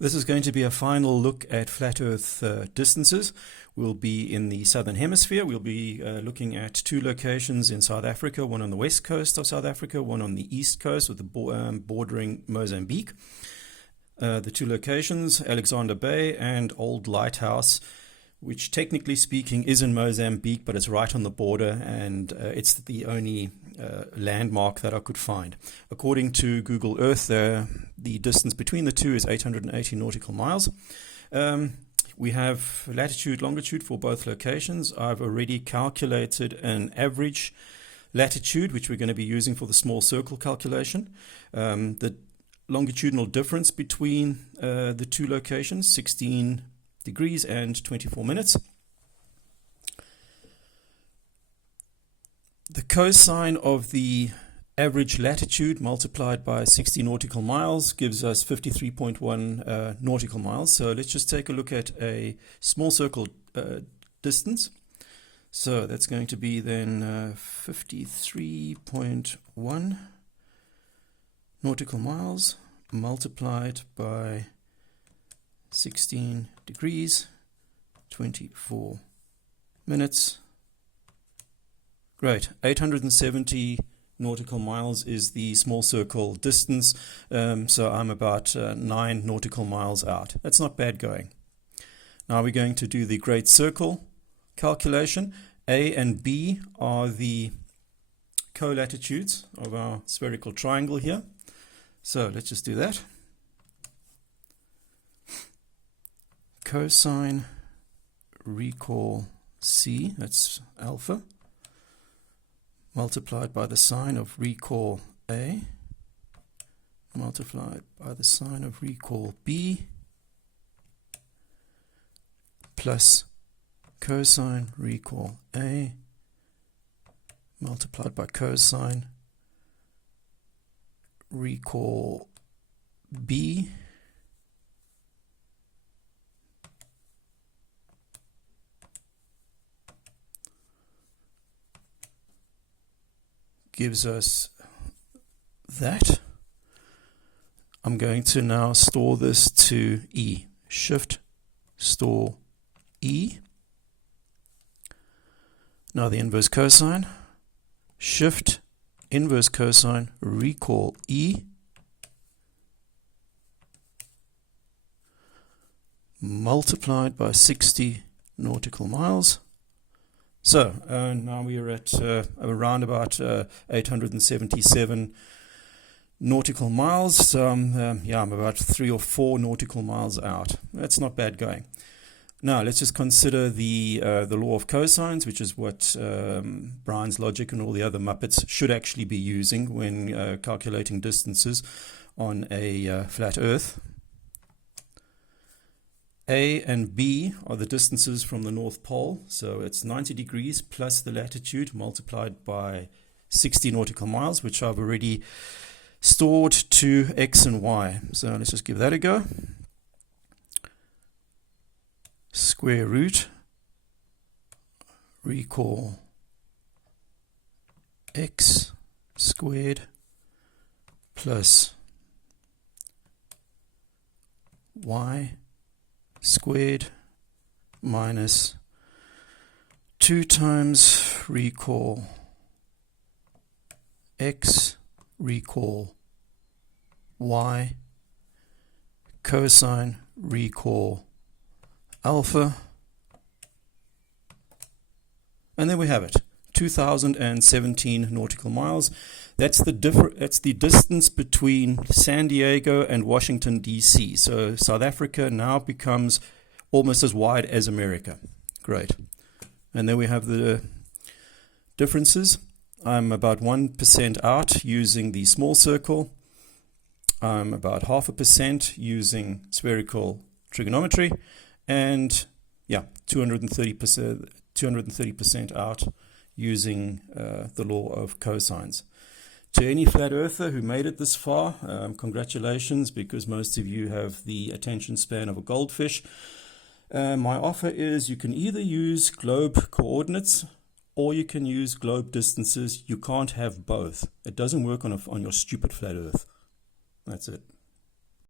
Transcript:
This is going to be a final look at flat Earth distances. We'll be in the southern hemisphere. We'll be looking at two locations in South Africa, one on the west coast of South Africa, one on the east coast with the bordering Mozambique. The two locations, Alexander Bay and Old Lighthouse, which technically speaking is in Mozambique, but it's right on the border, and it's the only landmark that I could find. According to Google Earth, the distance between the two is 880 nautical miles. We have latitude, longitude for both locations. I've already calculated an average latitude, which we're going to be using for the small circle calculation. The longitudinal difference between the two locations, 16 degrees and 24 minutes. The cosine of the average latitude multiplied by 60 nautical miles gives us 53.1 nautical miles. So let's just take a look at a small circle distance. So that's going to be then 53.1 nautical miles multiplied by 16 degrees, 24 minutes. Great. 870 nautical miles is the small circle distance. So I'm about 9 nautical miles out. That's not bad going. Now we're going to do the great circle calculation. A and B are the co-latitudes of our spherical triangle here. So let's just do that. Cosine recall C, that's alpha, multiplied by the sine of recall A, multiplied by the sine of recall B, plus cosine recall A, multiplied by cosine recall B, gives us that. I'm going to now store this to E. Shift, store E. Now the inverse cosine. Shift, inverse cosine, recall E. Multiplied by 60 nautical miles. So now we are at around about 877 nautical miles. So I'm about 3 or 4 nautical miles out. That's not bad going. Now let's just consider the law of cosines, which is what Brian's logic and all the other Muppets should actually be using when calculating distances on a flat Earth. A and B are the distances from the North Pole, so it's 90 degrees plus the latitude multiplied by 60 nautical miles, which I've already stored to X and Y. So let's just give that a go. Square root, recall X squared plus Y squared minus 2 times recall X recall Y cosine recall alpha, and there we have it, 2017 nautical miles. That's the distance between San Diego and Washington, D.C. So South Africa now becomes almost as wide as America. Great. And then we have the differences. I'm about 1% out using the small circle. I'm about 0.5% using spherical trigonometry. And 230% out using the law of cosines. To any flat earther who made it this far, congratulations, because most of you have the attention span of a goldfish. My offer is you can either use globe coordinates or you can use globe distances. You can't have both. It doesn't work on your stupid flat Earth. That's it.